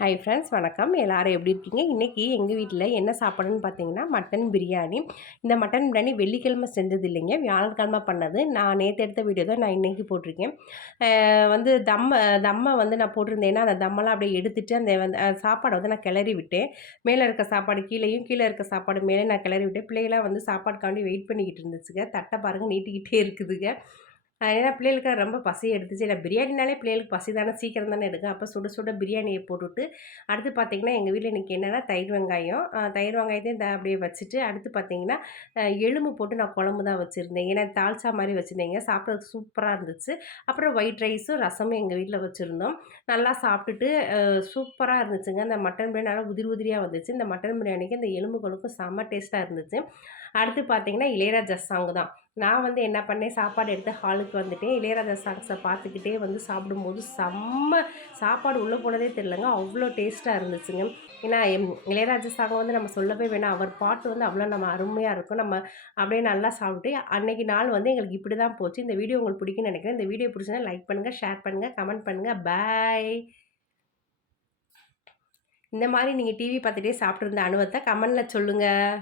Hi friends, வணக்கம். எல்லாரும் எப்படி இருக்கீங்க? இன்றைக்கி எங்கள் வீட்டில் என்ன சாப்பாடுன்னு பார்த்தீங்கன்னா, மட்டன் பிரியாணி. இந்த மட்டன் பிரியாணி வெள்ளிக்கிழமை செஞ்சது இல்லைங்க, வியாழக்கிழமை பண்ணது. நான் நேற்று எடுத்த வீடியோ தான் நான் இன்றைக்கி போட்டிருக்கேன். வந்து தம்மை வந்து நான் போட்டிருந்தேன்னா, அந்த தம்மெல்லாம் அப்படியே எடுத்துட்டு அந்த வந்து சாப்பாடை வந்து நான் கிளறி விட்டேன். மேலே இருக்க சாப்பாடு கீழேயும், கீழே இருக்க சாப்பாடு மேலே நான் கிளறி விட்டேன். பிள்ளைகளாம் வந்து சாப்பாடுக்காண்டி வெயிட் பண்ணிக்கிட்டு இருந்துச்சுங்க. தட்டை பாருங்கள் நீட்டிக்கிட்டே இருக்குதுங்க. ஏன்னா பிள்ளைகளுக்கு ரொம்ப பசி எடுத்துச்சு. ஏன்னா பிரியாணினாலே பிள்ளைகளுக்கு பசி தானே, சீக்கிரம் தானே எடுக்கும். அப்போ சுட சுட பிரியாணியை போட்டுவிட்டு, அடுத்து பார்த்தீங்கன்னா, எங்கள் வீட்ல இன்றைக்கி என்னென்னா தயிர் வெங்காயம். தயிர் வெங்காயத்தையும் அப்படியே வச்சுட்டு, அடுத்து பார்த்தீங்கன்னா, எலும்பு போட்டு நான் குழம்பு தான் வச்சுருந்தேன். ஏன்னா தால்ச்சா மாதிரி வச்சுருந்தேங்க. சாப்பிட்றதுக்கு சூப்பராக இருந்துச்சு. அப்புறம் ஒயிட் ரைஸும், ரசமும் எங்கள் வீட்டில வச்சுருந்தோம். நல்லா சாப்பிட்டுட்டு சூப்பராக இருந்துச்சுங்க. அந்த மட்டன் பிரியாணி நல்லா உதிரி உதிரியாக வந்துச்சு. இந்த மட்டன் பிரியாணிக்கு இந்த எலும்புகளுக்கும் செம்ம டேஸ்ட்டாக இருந்துச்சு. அடுத்து பார்த்தீங்கன்னா, இளையராஜா சாங் தான். நான் வந்து என்ன பண்ணேன், சாப்பாடு எடுத்து ஹாலுக்கு வந்துட்டேன். இளையராஜா சாங்ஸை பார்த்துக்கிட்டே வந்து சாப்பிடும்போது செம்ம சாப்பாடு உள்ளே போனதே தெரிலங்க. அவ்வளோ டேஸ்ட்டாக இருந்துச்சுங்க. ஏன்னா இளையராஜா சாங்கை வந்து நம்ம சொல்லவே வேணாம். அவர் பாட்டு வந்து அவ்வளோ நம்ம அருமையாக இருக்கும். நம்ம அப்படியே நல்லா சாப்பிட்டு அன்னைக்கு நாள் வந்து எங்களுக்கு இப்படி தான் போச்சு. இந்த வீடியோ உங்களுக்கு பிடிக்கும்னு நினைக்கிறேன். இந்த வீடியோ பிடிச்சிருந்தா லைக் பண்ணுங்கள், ஷேர் பண்ணுங்கள், கமெண்ட் பண்ணுங்கள். பாய். இந்த மாதிரி நீங்கள் டிவி பார்த்துட்டே சாப்பிட்ருந்த அனுபவத்தை கமெண்ட்ல சொல்லுங்கள்.